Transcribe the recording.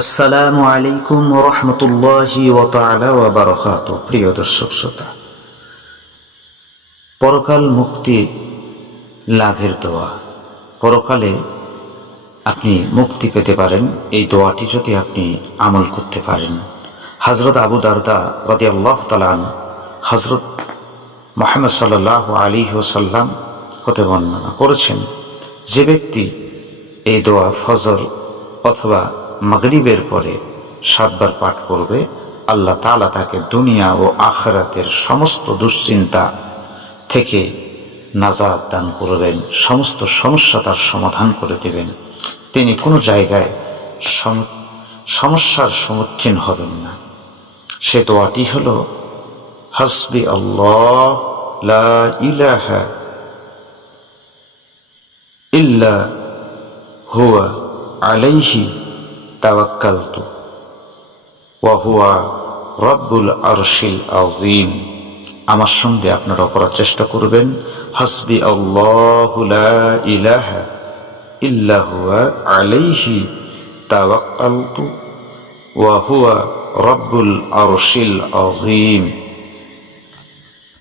আসসালামু আলাইকুম ওয়া রাহমাতুল্লাহি ওয়া তাআলা ওয়া বারাকাতুহু। প্রিয় দর্শক শ্রোতা, পরকাল মুক্তি লাভের দোয়া। পরকালে আপনি মুক্তি পেতে পারেন এই দোয়াটি যদি আপনি আমল করতে পারেন। হযরত আবু দারদা রাদিয়াল্লাহু তাআলা আনহু হযরত মুহাম্মদ সাল্লাল্লাহু আলাইহি ওয়াসাল্লাম হতে বর্ণনা করেছেন, যে ব্যক্তি এই দোয়া ফজর অথবা মাগরিবের পরে 7 বার পাঠ করবে, আল্লাহ তাআলা তাকে দুনিয়া ও আখিরাতের সমস্ত দুশ্চিন্তা থেকে নাজাত দান করবেন, সমস্ত সমস্যা তার সমাধান করে দেবেন। তিনি কোনো জায়গায় সমস্যার সম্মুখীন হবেন না। সে দোয়াটি হলো, হাসবি আল্লাহ লা ইলাহা ইল্লা হুয়া আলাইহি তাওয়াক্কালতু ওয়া হুয়া রাব্বুল আরশিল আযীম। আমার সঙ্গে আপনারা করার চেষ্টা করবেন, হাসবি আল্লাহু লা ইলাহা ইল্লা হুয়া আলাইহি তাওয়াক্কালতু ওয়া হুয়া রাব্বুল আরশিল আযীম।